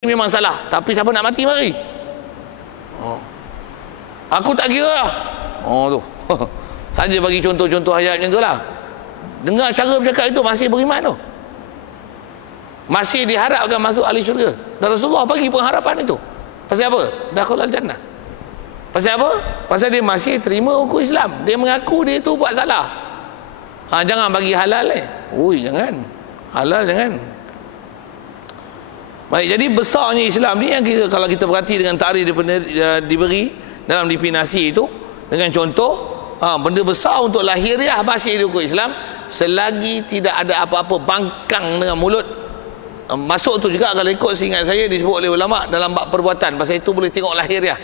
memang salah, tapi siapa nak mati mari. Aku tak kira lah. Tu saja bagi contoh-contoh ayat macam tu lah. Dengar cara bercakap itu masih beriman tu, masih diharapkan masuk ahli syurga. Dan Rasulullah bagi pengharapan itu. Pasal apa? Dakhul al-jannah. Pasal apa? Pasal dia masih terima hukum Islam. Dia mengaku dia tu buat salah. Jangan bagi halal jangan. Halal jangan. Baik, jadi besarnya Islam ni yang kita, kalau kita perhati dengan tarikh diberi dalam definisi itu dengan contoh, benda besar untuk lahiriah masih hukum Islam, selagi tidak ada apa-apa bangkang dengan mulut. Masuk tu juga kalau ikut seingat saya disebut oleh ulama dalam bab perbuatan. Pasal itu boleh tengok lahiriah,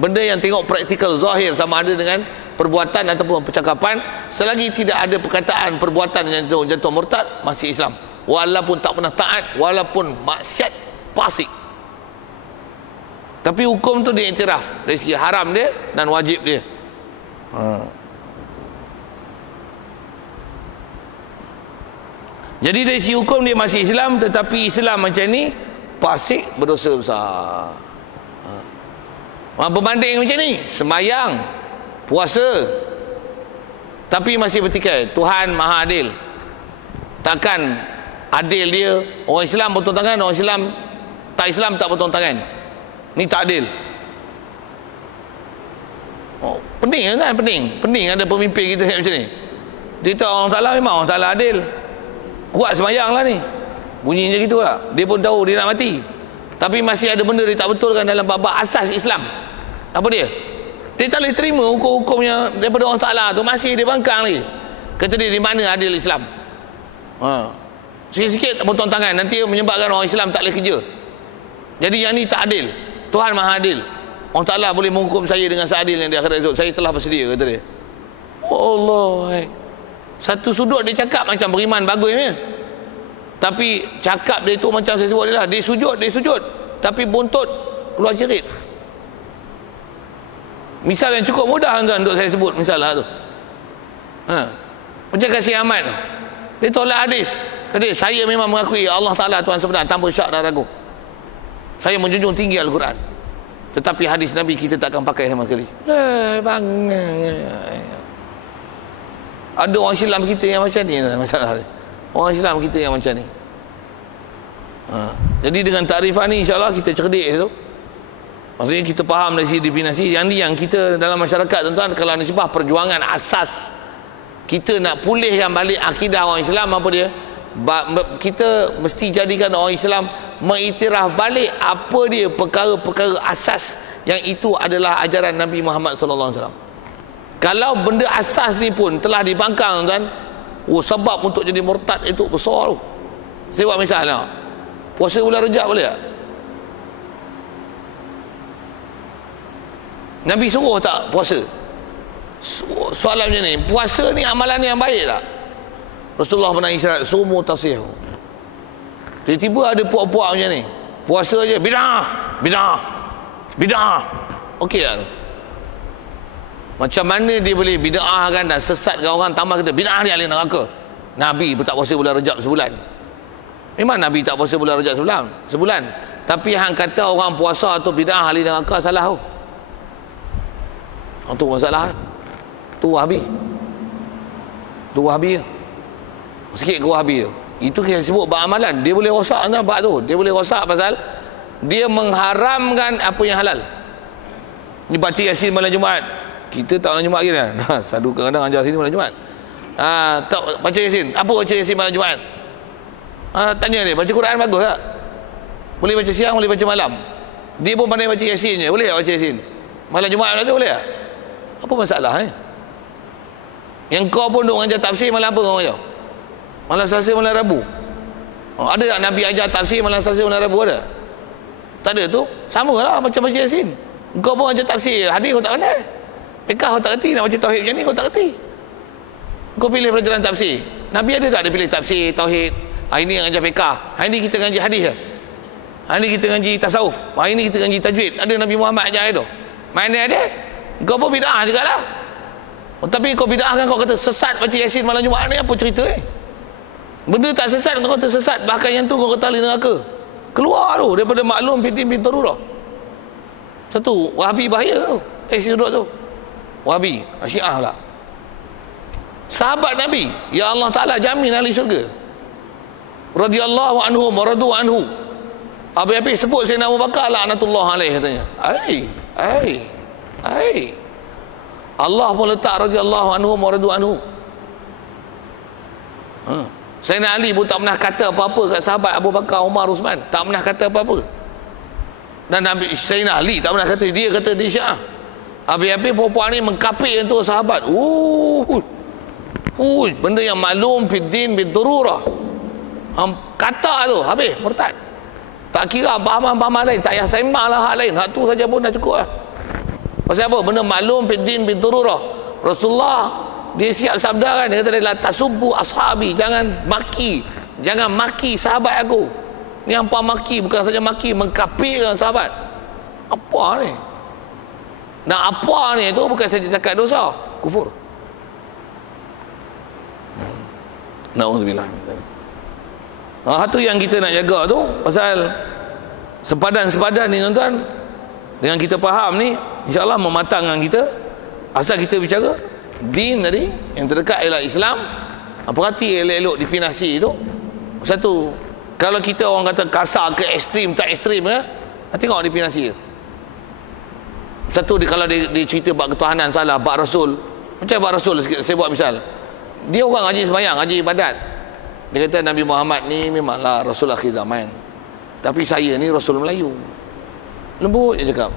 benda yang tengok praktikal zahir sama ada dengan perbuatan ataupun percakapan. Selagi tidak ada perkataan perbuatan yang jatuh murtad, masih Islam, walaupun tak pernah taat, walaupun maksiat fasik. Tapi hukum tu dia iktiraf dari segi haram dia dan wajib dia. Jadi dari segi hukum dia masih Islam, tetapi Islam macam ni fasik, berdosa besar. Berbanding macam ni, sembahyang, puasa, tapi masih bertikai Tuhan Maha Adil. Takkan adil dia orang Islam potong tangan, orang Islam tak potong tangan? Ni tak adil. Pening kan? Pening ada pemimpin kita macam ni. Dia tahu orang Ta'ala, memang orang Ta'ala adil, kuat sembahyang lah ni, bunyi macam gitu lah. Dia pun tahu dia nak mati, tapi masih ada benda dia tak betulkan dalam bab asas Islam. Apa dia? Dia tak boleh terima hukum-hukumnya daripada orang Ta'ala tu, masih dia bangkang lagi. Kata dia, di mana adil Islam? Sikit-sikit potong tangan, nanti menyebabkan orang Islam tak boleh kerja. Jadi yang ni tak adil. Tuhan Maha Adil, orang Ta'ala boleh menghukum saya dengan seadil yang di akhirat esok. Saya telah bersedia, kata dia. Allah, satu sudut dia cakap macam beriman bagus ni, tapi cakap dia tu macam saya sebut dia lah, dia sujud, tapi buntut keluar cerit. Misal yang cukup mudah tuan untuk saya sebut, misal lah tu, macam Kasih Ahmad tu, dia tolak hadis. Kata saya memang mengakui Allah Ta'ala Tuhan sebenar tanpa syak dan ragu. Saya menjunjung tinggi Al-Quran, tetapi hadis Nabi kita tak akan pakai sama sekali. Ada orang Islam kita yang macam ni masalah dia. Orang Islam kita yang macam ni. Jadi dengan takrifan ni insya-Allah kita cerdik tu. Maksudnya kita faham dari sisi definisi yang ni, yang kita dalam masyarakat tuan-tuan, kalau nisbah perjuangan asas kita nak pulihkan balik akidah orang Islam, apa dia? Kita mesti jadikan orang Islam mengiktiraf balik apa dia perkara-perkara asas yang itu adalah ajaran Nabi Muhammad sallallahu alaihi wasallam. Kalau benda asas ni pun telah dibangkang tuan, sebab untuk jadi murtad itu besar tu. Saya buat misalnya, puasa bulan Rejab boleh tak? Nabi suruh tak puasa? Soalan macam ni, puasa ni amalan yang baik tak? Rasulullah pernah isyarat, sumu tasihu. Tiba-tiba ada puak-puak macam ni, puasa je bid'ah. Okey tak? Macam mana dia boleh bid'ahkan dan sesatkan orang, tambah kata bid'ah ni ahli neraka? Nabi pun tak puasa bulan Rejab sebulan. Memang Nabi tak puasa bulan Rejab sebulan. Tapi hang kata orang puasa tu bid'ah ahli neraka, salah tu. Itu masalah. Tu Wahabi. Sikit ke Wahabi tu. Itu kita sebut bab amalan. Dia boleh rosak kan bab tu. Dia boleh rosak pasal dia mengharamkan apa yang halal. Ni baca Yasin malam Jumaat. Kita tak malam Jumaat lagi kan. Sadu kadang-kadang ajar sini malam Jumaat. Tak baca Yasin. Apa baca Yasin malam Jumaat? Tanya dia, baca Quran bagus tak? Boleh baca siang, boleh baca malam. Dia pun pandai baca Yasin je. Boleh tak baca Yasin malam Jumaat tu, boleh tak? Apa masalah Yang kau pun duk mengajar tafsir malam apa kau ajar? Malam Selasa, malam Rabu. Ada tak Nabi ajar tafsir malam Selasa, malam Rabu? Ada? Tak ada tu? Sama lah macam baca Yasin. Kau pun ajar tafsir hadis, kau tak pandai. Fiqh kau tak kerti, nak baca tauhid macam ni kau tak kerti. Kau pilih pelajaran tafsir. Nabi ada tak dia pilih tafsir, tauhid? Hari ni yang ajar fiqh, hari ni kita ngaji hadis je. Hari ni kita ngaji tasawuf, hari ni kita ngaji tajwid. Ada Nabi Muhammad ajar tu? Mana ada? Kau pun bid'ah jugalah. Tapi kau bid'ah kan, kau kata sesat baca Yasin malam Jumaat ni, apa cerita Benda tak sesat kau kata sesat, bahkan yang tu kau kata ahli neraka. Keluar tu daripada maklum fitin bin darurah. Satu, Wahabi bahaya tu. Sudut tu. Wahabi, Syiah pula. Sahabat Nabi, ya Allah Ta'ala jamin ahli syurga. Radhiyallahu anhu, maradu anhu. Habis-habis sebut Sayyidina Abu Bakar laknatullah alaih katanya. Allah pun letak radhiyallahu anhu, maradu anhu. Sayyidina Ali pun tak pernah kata apa-apa kat sahabat Abu Bakar, Umar, Uthman. Tak pernah kata apa-apa. Dan Nabi Sayyidina Ali tak pernah kata, dia kata dia Syiah. Habis-habis perempuan ni mengkapir untuk sahabat. Benda yang maklum fiddin bid-darurah. Kata tu habis murtad. Tak kira pahaman-pahaman lain, tak payah sembah lah hak lain. Hak tu saja pun dah cukup lah. Pasal apa? Benda maklum fiddin bid-darurah. Rasulullah dia siap sabda kan, dia kata la tasubbu ashabi, jangan maki sahabat aku. Ni hampa maki, bukan saja maki, mengkafirkan sahabat. Apa ni? Nah, apa ni tu bukan saja cakap dosa, kufur. Nauzubillah. Satu yang kita nak jaga tu pasal sepadan ni tuan-tuan, dengan kita faham ni, insya-Allah mematangkan kita. Asal kita bicara din tadi yang terdekat ialah Islam. Perhati elok-elok definisi tu. Satu, kalau kita orang kata kasar ke ekstrim tak ekstrim ya, tengok definisi dia. Satu, kalau dia cerita bab ketuhanan salah, bab Rasul. Macam bab Rasul, saya buat misal. Dia orang haji sembahyang, haji ibadat. Dia kata Nabi Muhammad ni memanglah Rasul akhir zaman, tapi saya ni Rasul Melayu. Lembut dia cakap.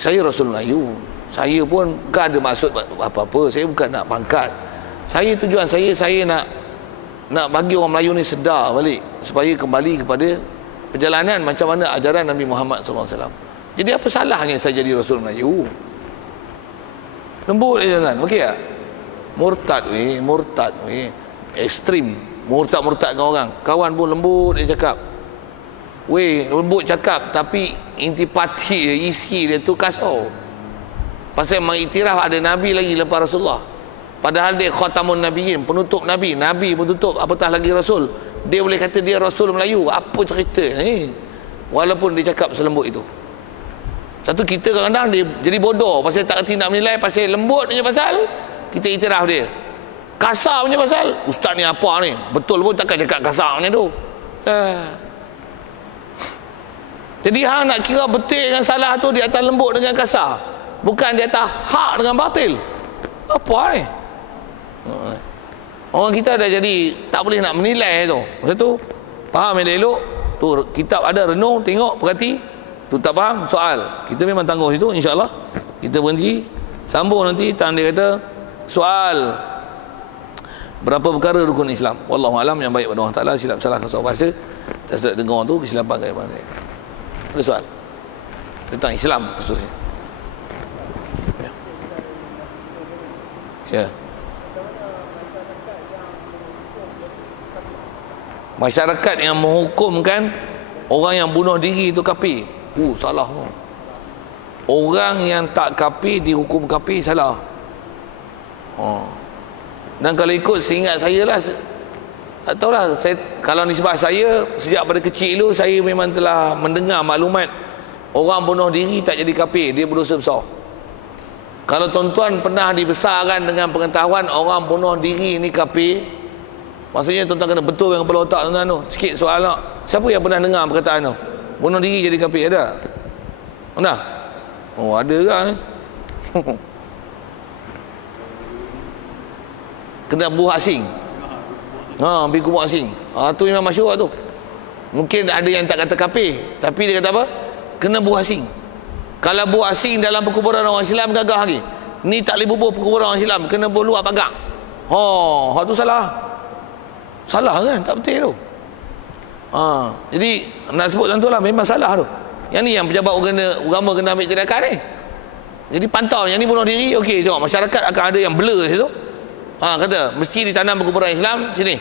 Saya Rasul Melayu. Saya pun bukan ada maksud apa-apa. Saya bukan nak pangkat. Tujuan saya nak bagi orang Melayu ni sedar balik, supaya kembali kepada perjalanan macam mana ajaran Nabi Muhammad SAW. Jadi apa salahnya saya jadi Rasul Melayu? Lembut dia kan. Okey tak? Murtad weh. Ekstrim. Murtad-murtadkan orang. Kawan pun lembut dia cakap. Lembut cakap, tapi intipati dia, isi dia tu kasar. Pasal mengiktiraf ada Nabi lagi lepas Rasulullah. Padahal dia khatamun nabiyyin, penutup Nabi. Nabi pun tutup, apatah lagi Rasul. Dia boleh kata dia Rasul Melayu. Apa cerita ni? Walaupun dia cakap selembut itu. Satu, kita kadang-kadang dia jadi bodoh pasal tak kerti nak menilai. Pasal lembut punya pasal kita iktiraf dia, kasar punya pasal ustaz ni apa ni, betul pun takkan cakap kasar macam tu. Jadi hang nak kira betul dengan salah tu di atas lembut dengan kasar, bukan di atas hak dengan batil. Apa ni? Orang kita dah jadi tak boleh nak menilai tu. Masa tu faham elok-elok tu, kitab ada, renung, tengok, perhati. Tu tak faham, soal. Kita memang tangguh situ, insya-Allah. Kita berhenti, sambung nanti tang dia kata soal berapa perkara rukun Islam. Wallahu alam, yang baik pada Allah Taala, silap salah kasar bahasa. Tak sedap dengar tu kesilapan kat mana. Ada soal tentang Islam khususnya. Ya. Masyarakat yang menghukumkan orang yang bunuh diri itu kafir. Salah tu. Orang yang tak kafir dihukum kafir, salah. Dan kalau ikut seingat saya lah, tak tahulah, kalau nisbah saya, sejak pada kecil dulu saya memang telah mendengar maklumat orang bunuh diri tak jadi kafir, dia berdosa besar. Kalau tuan-tuan pernah dibesarkan dengan pengetahuan orang bunuh diri ni kafir, maksudnya tuan-tuan kena betul dengan kepala otak tuan-tuan tu. Sikit soal nak, siapa yang pernah dengar perkataan tu? Bunuh diri jadi kafir, ada? Pernah? Ada kan? Kena buah asing. Pergi kubur asing. Tu memang masyhur tu. Mungkin ada yang tak kata kafir, tapi dia kata apa? Kena buah asing. Kalau buah asing dalam perkuburan orang Islam, gagah lagi. Ni tak boleh bubuh perkuburan orang Islam, kena buah luar pagar. Hak tu salah. Salah kan? Tak betul tu. Jadi nak sebut macam tu lah, memang salah tu. Yang ni yang pejabat agama kena ambil tindakan ni. Jadi pantau yang ni bunuh diri, okey, tengok masyarakat akan ada yang blur situ. Kata mesti ditanam perkuburan Islam sini,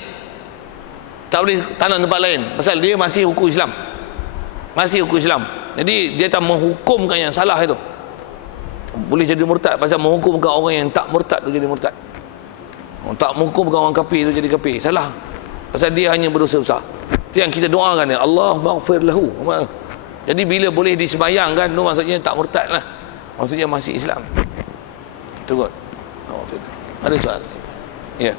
tak boleh tanam tempat lain pasal dia masih hukum Islam, masih hukum Islam. Jadi dia tak menghukumkan yang salah itu, boleh jadi murtad pasal menghukumkan orang yang tak murtad tu jadi murtad. Tak menghukumkan orang kafir tu jadi kafir, salah pasal dia hanya berdosa besar. Itu yang kita doakan ya, Allah maghfir lahu. Jadi bila boleh disembayangkan tu maksudnya tak murtad lah, maksudnya masih Islam. Itu kot. Ada soal? Ya.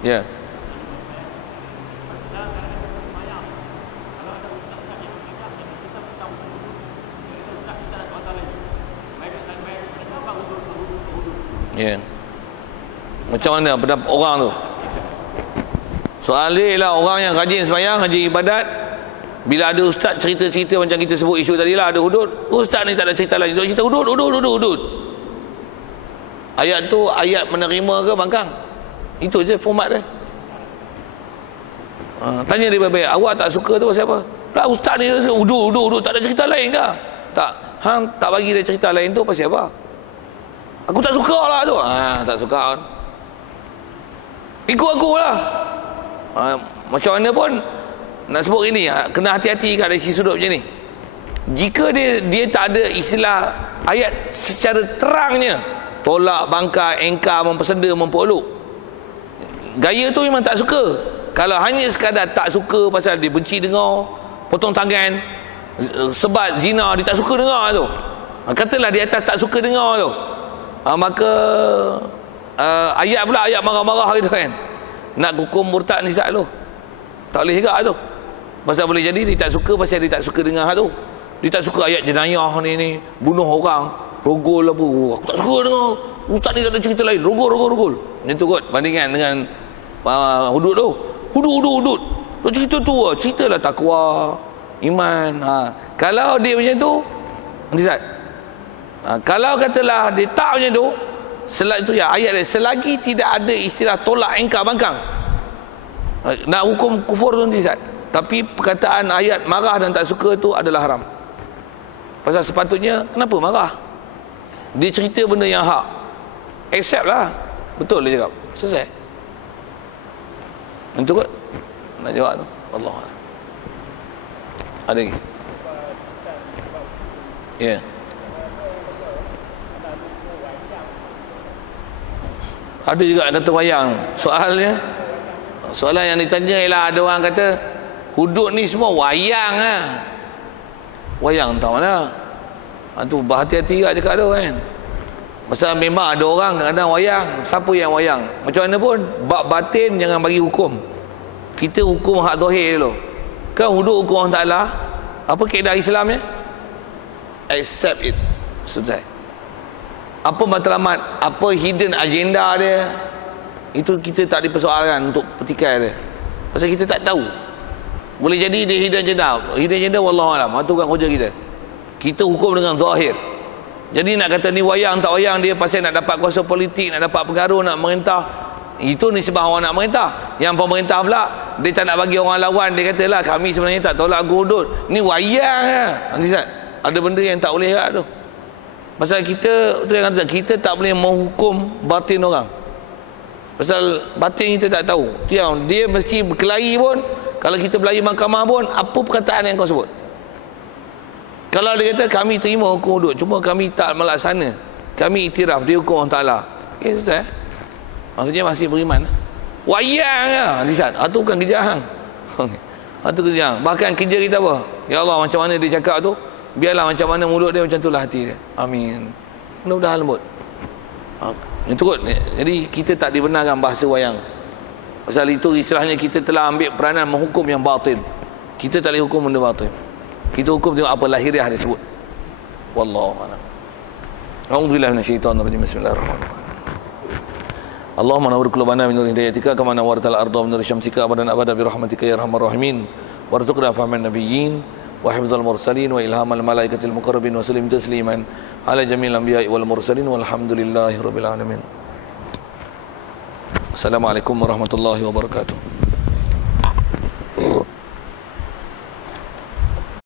Ya. Ya. Macam mana pendapat orang tu? Soal dia ialah orang yang rajin sembahyang, rajin ibadat. Bila ada ustaz cerita-cerita macam kita sebut isu tadi lah, ada hudud, ustaz ni tak ada cerita lain, cerita hudud. Ayat tu ayat menerima ke bangkang? Itu je format dia. Tanya dia baik-baik, awak tak suka tu pasal apa? Lah ustaz ni hudud, tak ada cerita lain ke? Tak. Hang tak bagi dia cerita lain tu pasal apa? Aku tak suka lah tu. Tak suka kan? Ikut aku lah. Macam mana pun nak sebut ini, kena hati-hati kat dari sisi sudut macam ni. Jika dia tak ada istilah ayat secara terangnya tolak, bangkai, engkar, mempersenda, mempeluk, gaya tu memang tak suka. Kalau hanya sekadar tak suka pasal dia benci dengar potong tangan, sebat zina, dia tak suka dengar tu, katalah di atas tak suka dengar tu, maka ayat pula ayat marah-marah gitu kan, nak hukum murtad ni sat tu tak boleh juga tu. Pasal boleh jadi dia tak suka pasal dia tak suka dengar tu. Dia tak suka ayat jenayah ni bunuh orang, rogol apa. Aku tak suka dengar. Ustaz ni tak ada cerita lain. Rogol. Macam tu kot bandingan dengan hudud tu. Hudud. Cerita tu lah. Ceritalah takwa, iman. Kalau dia macam tu, nanti Ustaz. Kalau katalah dia tak macam tu, itu ya ayat dia, selagi tidak ada istilah tolak, engkar, bangkang, nak hukum kufur tu nanti Ustaz. Tapi perkataan ayat marah dan tak suka tu adalah haram. Pasal sepatutnya kenapa marah? Dia cerita benda yang hak, accept lah. Betul dia cakap, selesai. Itu kot nak jawab tu. Allah ada lagi? Ya. Ada juga yang kata wayang. Soalan yang ditanya ialah ada orang kata hudud ni semua wayang lah. Wayang tahu mana? Tu berhati-hati lah cakap tu kan. Pasal memang ada orang kadang-kadang wayang. Siapa yang wayang? Macam mana pun bab batin jangan bagi hukum. Kita hukum hak zahir dulu. Kan hudud hukum Allah Ta'ala. Apa kaedah Islamnya? Accept it. Selesai. Apa matlamat, apa hidden agenda dia, itu kita tak dipersoalkan untuk petikai dia. Pasal kita tak tahu. Boleh jadi dia hidden agenda wallahualam. Itu kan kerja kita. Kita hukum dengan zahir. Jadi nak kata ni wayang tak wayang, dia pasal nak dapat kuasa politik, nak dapat pengaruh, nak merintah, itu nisbah orang nak merintah. Yang pemerintah pula dia tak nak bagi orang lawan, dia kata lah kami sebenarnya tak tolak hudud, ni wayang lah. Ada benda yang tak boleh tu. Pasal kita tu yang kata, kita tak boleh menghukum batin orang. Pasal batin kita tak tahu. Dia mesti berkelahi pun, kalau kita berlari mahkamah pun, apa perkataan yang kau sebut? Kalau dia kata kami terima hukum hudud, cuma kami tak melaksana, kami iktiraf dia hukum Allah Ta'ala, selesai. Maksudnya masih beriman. Wayang lah itu bukan kerja hang. Itu kerja hang. Bahkan kerja kita apa? Ya Allah, macam mana dia cakap tu, biarlah macam mana mulut dia, macam itulah hati dia. Amin. Mudah-mudahan lembut. Itu kot. Jadi kita tak dibenarkan bahasa wayang. Pasal itu istilahnya kita telah ambil peranan menghukum yang batin. Kita tak boleh hukum benda batin. Kita hukum tengok apa lahiriah dia sebut. Wallahu a'lam. A'udzubillahi minasyaitonir rajim. Bismillahirrahmanirrahim. Allahumma nawwir qulubana min nuri hidayatika kama nawwartal arda min nuri syamsika abadan abada bi rahmatika ya arhamar rahimin. Warzuqna fahman nabiyyin wa hifdzal mursalin wa ilhamal malaikatil muqarrabin wa sallim tasliman ala jamil anbiya'i wal mursalin walhamdulillahi rabbil alamin. Assalamualaikum warahmatullahi wabarakatuh.